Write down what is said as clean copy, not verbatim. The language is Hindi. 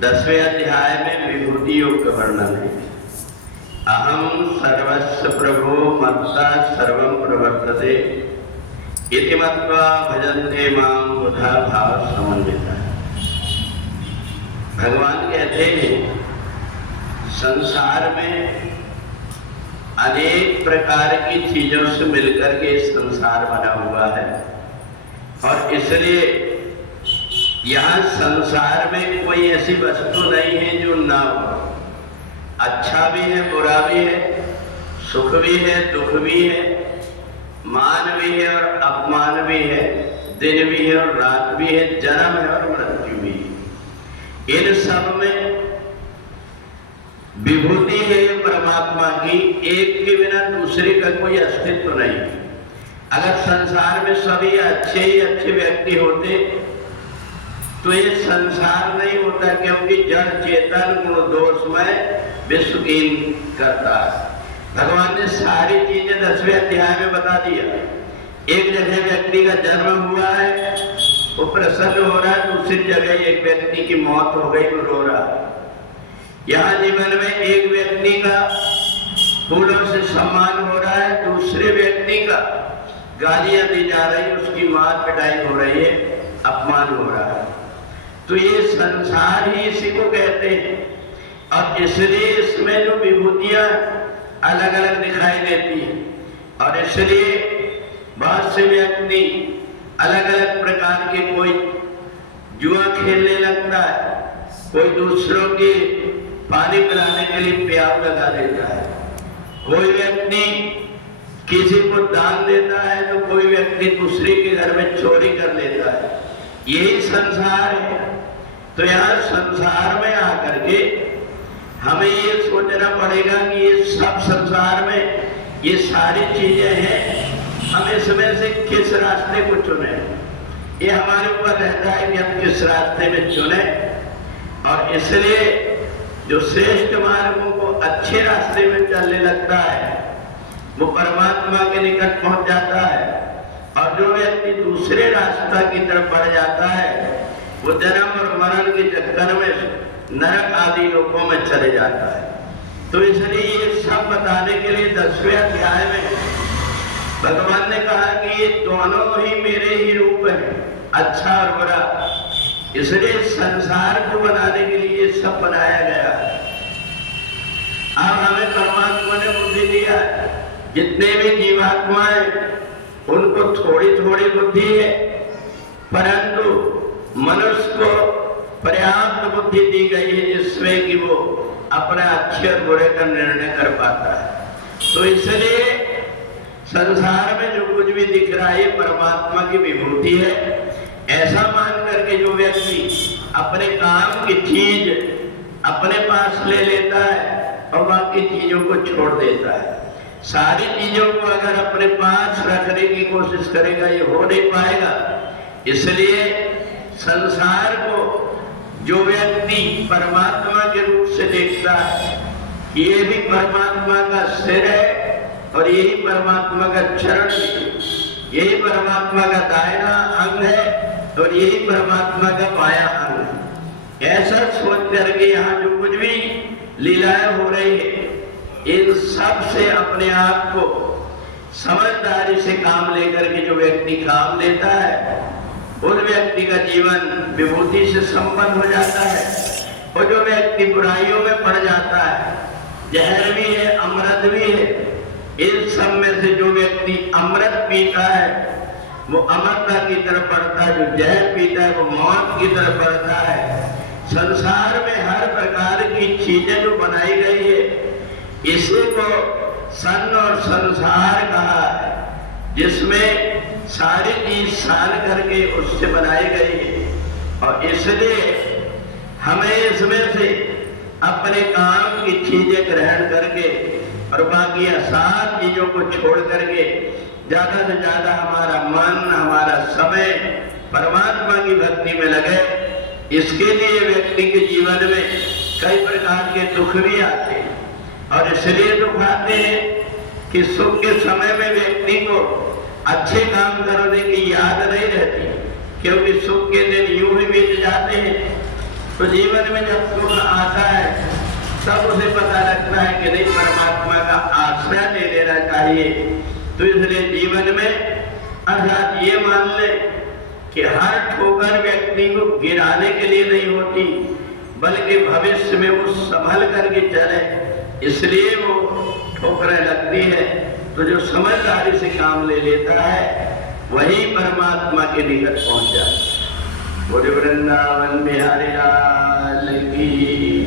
10वें अध्याय में विभूति योग का वर्णन है। अहम सर्वस्व प्रभो मत्ता सर्वं प्रवर्तते इति मत्वा भजन्ते मां बुधा भाव समन्विता। भगवान कहते हैं संसार में अनेक प्रकार की चीजों से मिलकर के संसार बना हुआ है और इसलिए यहाँ संसार में कोई ऐसी वस्तु नहीं है जो ना हो। अच्छा भी है, बुरा भी है, सुख भी है, दुख भी है, मान भी है और अपमान भी है, दिन भी है और रात भी है, जन्म है और मृत्यु भी है। इन सब में विभूति है परमात्मा की, एक के बिना दूसरे का कोई अस्तित्व नहीं। अगर संसार में सभी अच्छे ही अच्छे व्यक्ति होते तो ये संसार नहीं होता, क्योंकि जड़ चेतन गुण दोषमय विश्वकीन करता है। भगवान ने सारी चीजें 10वें अध्याय में बता दिया। एक जगह व्यक्ति का जन्म हुआ है, वो प्रसन्न हो रहा है, दूसरी जगह एक व्यक्ति की मौत हो गई, वो रो रहा है। यहाँ जीवन में एक व्यक्ति का फूलों से सम्मान हो रहा है, दूसरे व्यक्ति का गालियां दी जा रही, उसकी मार पिटाई हो रही है, अपमान हो रहा है। तो ये संसार ही इसी को कहते हैं और इसलिए इसमें जो विभूतियां अलग अलग दिखाई देती हैं और इसलिए बहुत से व्यक्ति अलग अलग प्रकार के, कोई जुआ खेलने लगता है, कोई दूसरों के पानी पिलाने के लिए प्यार लगा देता है, कोई व्यक्ति किसी को दान देता है तो कोई व्यक्ति दूसरे के घर में चोरी कर लेता है। यही संसार है। तो यहाँ संसार में आकर के हमें ये सोचना पड़ेगा कि ये सब संसार में ये सारी चीजें हैं, हम इसमें से किस रास्ते को चुने। ये हमारे ऊपर रहता है कि हम किस रास्ते में चुने और इसलिए जो श्रेष्ठ मार्गों को अच्छे रास्ते में चलने लगता है वो परमात्मा के निकट पहुंच जाता है और जो व्यक्ति दूसरे रास्ता की तरफ बढ़ जाता है वो जन्म और मरण के चक्कर में नरक आदि लोकों में चले जाता है। तो इसलिए ये सब बताने के लिए 10वें अध्याय में भगवान ने कहा कि ये दोनों ही मेरे ही रूप हैं, अच्छा और बुरा। इसलिए संसार को बनाने के लिए ये सब बनाया गया है। अब हमें परमात्मा ने बुद्धि दिया है, जितने भी जीवात्माएं उनको थोड़ी थोड़ी बुद्धि है, परंतु मनुष्य को पर्याप्त बुद्धि दी गई है जिसमें कि वो अपने अच्छे और बुरे का निर्णय कर पाता है। तो इसलिए संसार में जो कुछ भी दिख रहा है परमात्मा की विभूति है, ऐसा मान करके जो व्यक्ति अपने काम की चीज अपने पास ले लेता है और बाकी चीजों को छोड़ देता है। सारी चीजों को अगर अपने पास रखने की कोशिश करेगा ये हो नहीं पाएगा। इसलिए संसार को जो व्यक्ति परमात्मा के रूप से देखता है, ये भी परमात्मा का सिर है और यही परमात्मा का चरण है, यही परमात्मा का दाहिना अंग है और यही परमात्मा का बायां अंग है। ऐसा सोच करके यहाँ जो कुछ भी लीलाएं हो रही है, इन सब से अपने आप को समझदारी से काम लेकर के जो व्यक्ति काम लेता है उन व्यक्ति का जीवन विभूति से संपन्न हो जाता है। और जो व्यक्ति बुराइयों में पड़ जाता है, जहर भी है अमृत भी है, इन सब में से जो व्यक्ति अमृत पीता है वो अमरता की तरफ बढ़ता है, जो जहर पीता है वो मौत की तरफ बढ़ता है। संसार में हर प्रकार की चीजें जो बनाई गई है इसी को सन और संसार कहा है, जिसमें सारी चीज सान करके उससे बनाई गई है। और इसलिए हमें इसमें से अपने काम की चीजें ग्रहण करके और बाकी आसान चीजों को छोड़ करके ज्यादा से ज्यादा हमारा मन, हमारा समय परमात्मा की भक्ति में लगे। इसके लिए व्यक्ति के जीवन में कई प्रकार के दुख भी आते हैं और इसलिए दुख आते हैं कि सुख के समय में व्यक्ति को अच्छे काम करने की याद नहीं रहती, क्योंकि सुख के दिन यूं ही बीत जाते हैं तो जीवन में जब दुख आता है तब उसे पता लगता है कि नहीं, परमात्मा का आश्रय ले लेना चाहिए। तो इसलिए जीवन में अर्थात ये मान ले कि हर ठोकर व्यक्ति को गिराने के लिए नहीं होती, बल्कि भविष्य में वो संभल करके चले, इसलिए वो ठोकरें लगती है। तो जो समझदारी से काम ले लेता है वही परमात्मा के निकट पहुंच जाता है। बोले वृंदावन बिहारी लाल की।